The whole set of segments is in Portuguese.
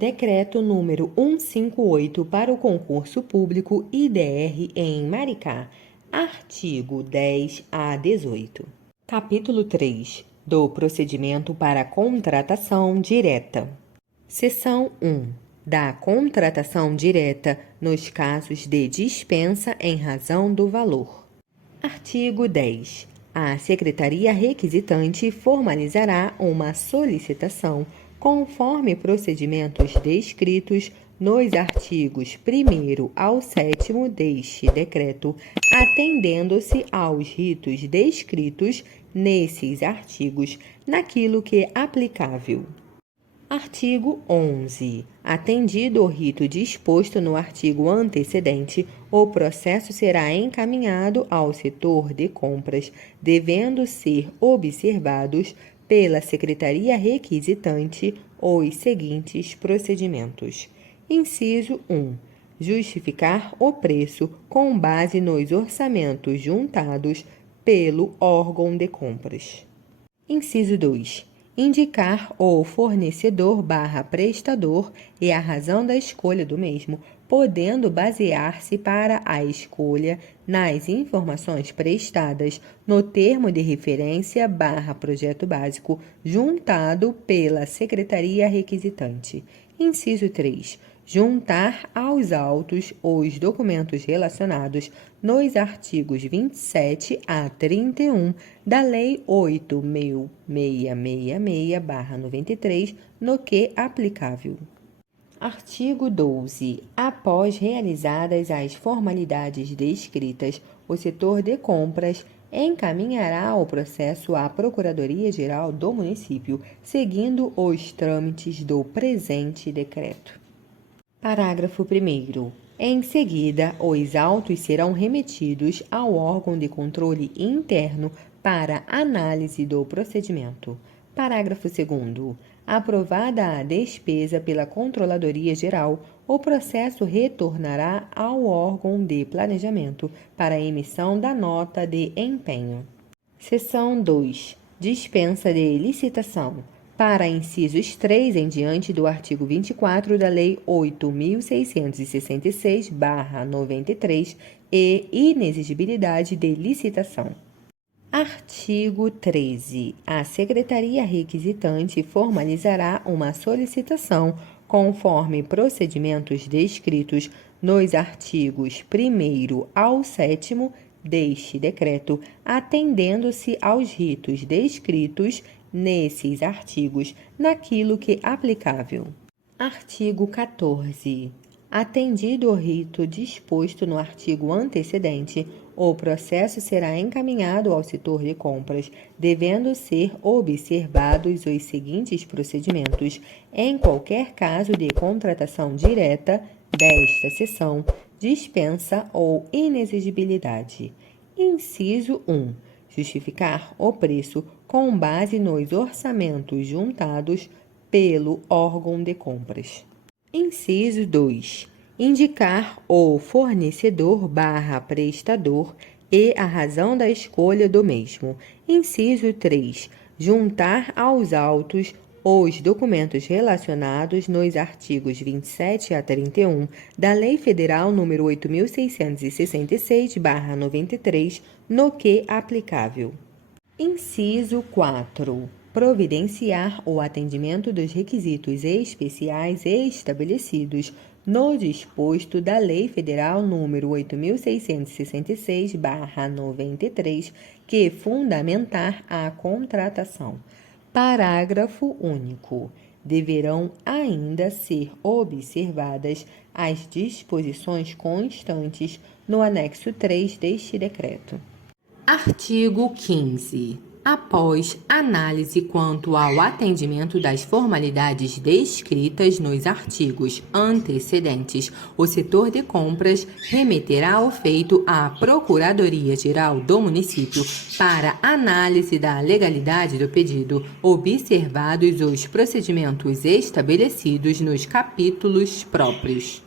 Decreto número 158 para o concurso público IDR em Maricá. Artigo 10 a 18. Capítulo 3 do procedimento para contratação direta. Seção 1. Da contratação direta nos casos de dispensa em razão do valor. Artigo 10. A Secretaria Requisitante formalizará uma solicitação conforme procedimentos descritos nos artigos 1º ao 7º deste decreto, atendendo-se aos ritos descritos nesses artigos, naquilo que é aplicável. Artigo 11. Atendido o rito disposto no artigo antecedente, o processo será encaminhado ao setor de compras, devendo ser observados pela Secretaria Requisitante os seguintes procedimentos. Inciso 1. Justificar o preço com base nos orçamentos juntados pelo órgão de compras. Inciso 2. Indicar o fornecedor/prestador e a razão da escolha do mesmo, podendo basear-se para a escolha nas informações prestadas no termo de referência/projeto básico juntado pela Secretaria Requisitante. Inciso 3. Juntar aos autos os documentos relacionados nos artigos 27 a 31 da Lei 8.666/93, no que aplicável. Artigo 12. Após realizadas as formalidades descritas, o setor de compras encaminhará o processo à Procuradoria-Geral do Município, seguindo os trâmites do presente decreto. Parágrafo 1º. Em seguida, os autos serão remetidos ao órgão de controle interno para análise do procedimento. Parágrafo 2º. Aprovada a despesa pela Controladoria Geral, o processo retornará ao órgão de planejamento para a emissão da nota de empenho. Seção 2. Dispensa de licitação. Para incisos 3 em diante do artigo 24 da Lei 8.666/93 e inexigibilidade de licitação. Artigo 13. A Secretaria Requisitante formalizará uma solicitação conforme procedimentos descritos nos artigos 1º ao 7º deste decreto, atendendo-se aos ritos descritos nesses artigos, naquilo que aplicável. Artigo 14. Atendido o rito disposto no artigo antecedente, o processo será encaminhado ao setor de compras, devendo ser observados os seguintes procedimentos em qualquer caso de contratação direta desta seção, dispensa ou inexigibilidade. Inciso 1. Justificar o preço com base nos orçamentos juntados pelo órgão de compras. Inciso 2. Indicar o fornecedor/prestador e a razão da escolha do mesmo. Inciso 3. Juntar aos autos os documentos relacionados nos artigos 27 a 31 da Lei Federal nº 8.666/93, no que aplicável. Inciso 4. Providenciar o atendimento dos requisitos especiais estabelecidos no disposto da Lei Federal nº 8.666/93, que fundamentar a contratação. Parágrafo único. Deverão ainda ser observadas as disposições constantes no anexo 3 deste decreto. Artigo 15. Após análise quanto ao atendimento das formalidades descritas nos artigos antecedentes, o setor de compras remeterá o feito à Procuradoria-Geral do Município para análise da legalidade do pedido, observados os procedimentos estabelecidos nos capítulos próprios.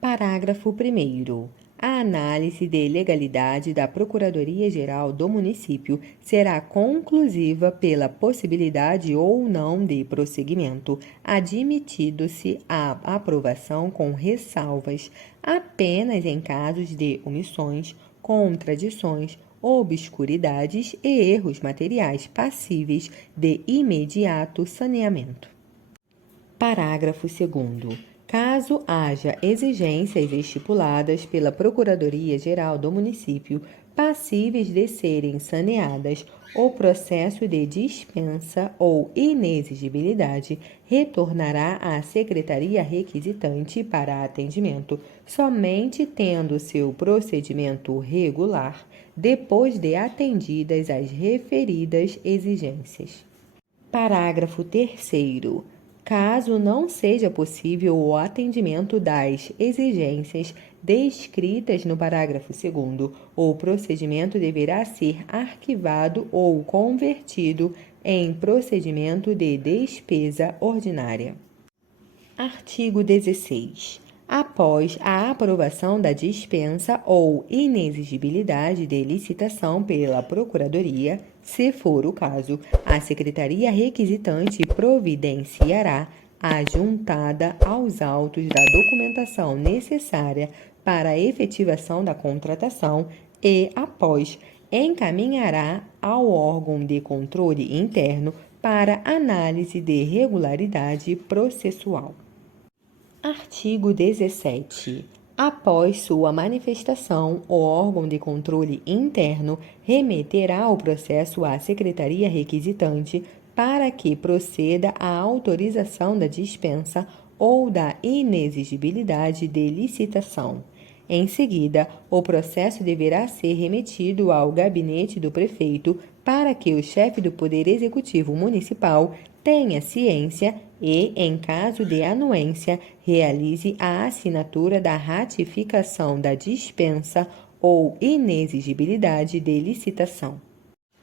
Parágrafo 1º. a análise de legalidade da Procuradoria-Geral do Município será conclusiva pela possibilidade ou não de prosseguimento, admitido-se a aprovação com ressalvas apenas em casos de omissões, contradições, obscuridades e erros materiais passíveis de imediato saneamento. Parágrafo 2º. Caso haja exigências estipuladas pela Procuradoria-Geral do Município passíveis de serem saneadas, o processo de dispensa ou inexigibilidade retornará à Secretaria requisitante para atendimento, somente tendo seu procedimento regular, depois de atendidas as referidas exigências. Parágrafo 3º. Caso não seja possível o atendimento das exigências descritas no parágrafo 2º, o procedimento deverá ser arquivado ou convertido em procedimento de despesa ordinária. Artigo 16. Após a aprovação da dispensa ou inexigibilidade de licitação pela Procuradoria, se for o caso, a Secretaria requisitante providenciará a juntada aos autos da documentação necessária para a efetivação da contratação e, após, encaminhará ao órgão de controle interno para análise de regularidade processual. Artigo 17. Após sua manifestação, o órgão de controle interno remeterá o processo à Secretaria requisitante para que proceda à autorização da dispensa ou da inexigibilidade de licitação. Em seguida, o processo deverá ser remetido ao gabinete do prefeito para que o chefe do Poder Executivo Municipal tenha ciência e, em caso de anuência, realize a assinatura da ratificação da dispensa ou inexigibilidade de licitação.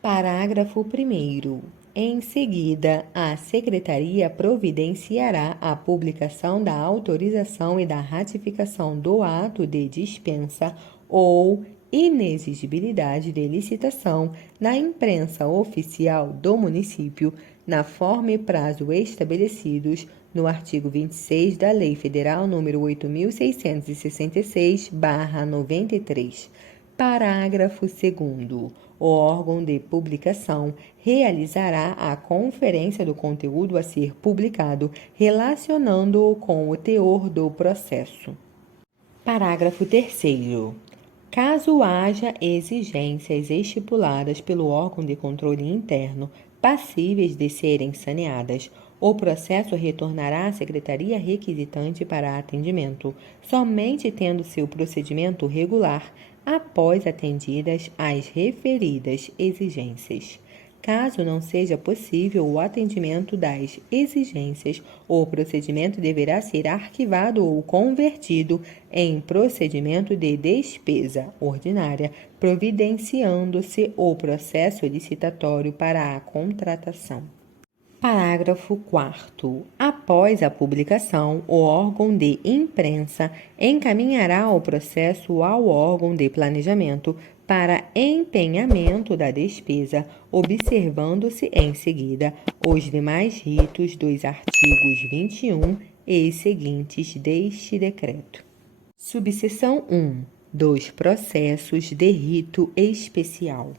Parágrafo 1º. Em seguida, a Secretaria providenciará a publicação da autorização e da ratificação do ato de dispensa ou inexigibilidade de licitação na imprensa oficial do município, na forma e prazo estabelecidos no artigo 26 da Lei Federal nº 8.666/93. Parágrafo 2º. O órgão de publicação realizará a conferência do conteúdo a ser publicado, relacionando-o com o teor do processo. Parágrafo 3º. Caso haja exigências estipuladas pelo órgão de controle interno passíveis de serem saneadas, o processo retornará à Secretaria requisitante para atendimento, somente tendo seu procedimento regular após atendidas as referidas exigências. Caso não seja possível o atendimento das exigências, o procedimento deverá ser arquivado ou convertido em procedimento de despesa ordinária, providenciando-se o processo licitatório para a contratação. Parágrafo 4º. Após a publicação, o órgão de imprensa encaminhará o processo ao órgão de planejamento para empenhamento da despesa, observando-se em seguida os demais ritos dos artigos 21 e seguintes deste decreto. Subseção 1. Dos processos de rito especial.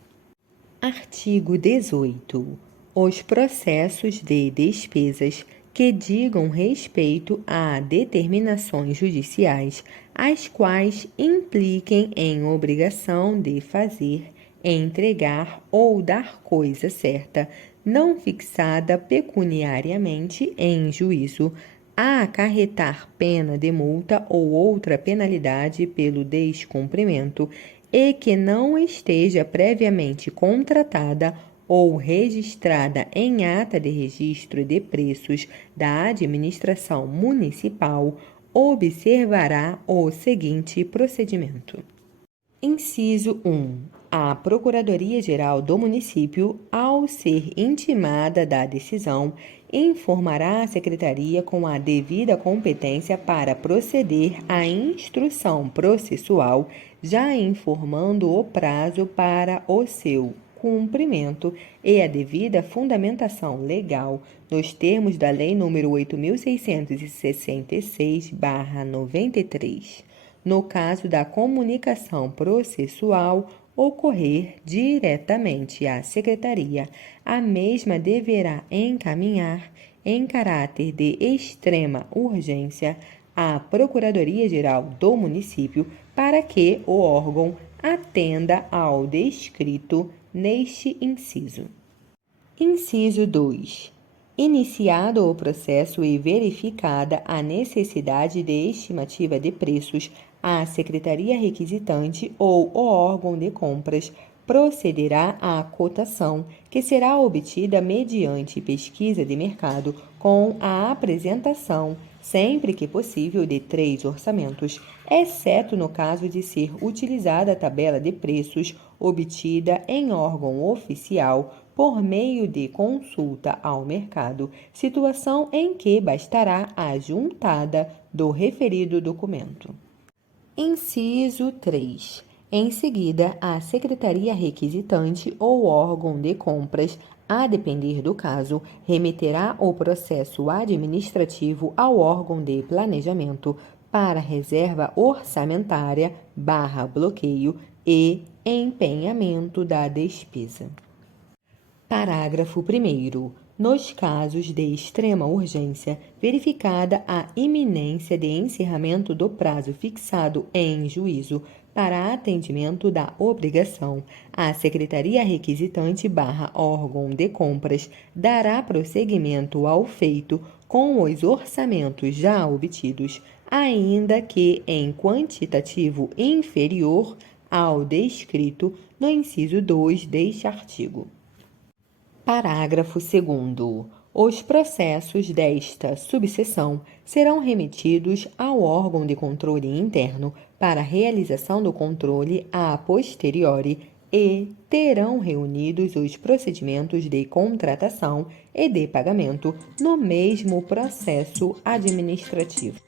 Artigo 18. Os processos de despesas que digam respeito a determinações judiciais, as quais impliquem em obrigação de fazer, entregar ou dar coisa certa, não fixada pecuniariamente em juízo, a acarretar pena de multa ou outra penalidade pelo descumprimento, e que não esteja previamente contratada ou registrada em ata de registro de preços da administração municipal, observará o seguinte procedimento. Inciso 1. A Procuradoria-Geral do Município, ao ser intimada da decisão, informará a Secretaria com a devida competência para proceder à instrução processual, já informando o prazo para o seu cumprimento e a devida fundamentação legal nos termos da Lei nº 8.666/93. No caso da comunicação processual ocorrer diretamente à Secretaria, a mesma deverá encaminhar, em caráter de extrema urgência, à Procuradoria-Geral do Município para que o órgão atenda ao descrito neste inciso. Inciso 2. Iniciado o processo e verificada a necessidade de estimativa de preços, a Secretaria Requisitante ou o órgão de compras procederá à cotação, que será obtida mediante pesquisa de mercado com a apresentação, sempre que possível, de 3 orçamentos, exceto no caso de ser utilizada a tabela de preços obtida em órgão oficial por meio de consulta ao mercado, situação em que bastará a juntada do referido documento. Inciso 3. Em seguida, a Secretaria Requisitante ou órgão de compras, a depender do caso, remeterá o processo administrativo ao órgão de planejamento para reserva orçamentária / bloqueio e empenhamento da despesa. Parágrafo 1º. Nos casos de extrema urgência, verificada a iminência de encerramento do prazo fixado em juízo para atendimento da obrigação, a Secretaria Requisitante / órgão de compras dará prosseguimento ao feito com os orçamentos já obtidos, ainda que em quantitativo inferior ao descrito no inciso 2 deste artigo. Parágrafo 2º. Os processos desta subseção serão remetidos ao órgão de controle interno para realização do controle a posteriori e terão reunidos os procedimentos de contratação e de pagamento no mesmo processo administrativo.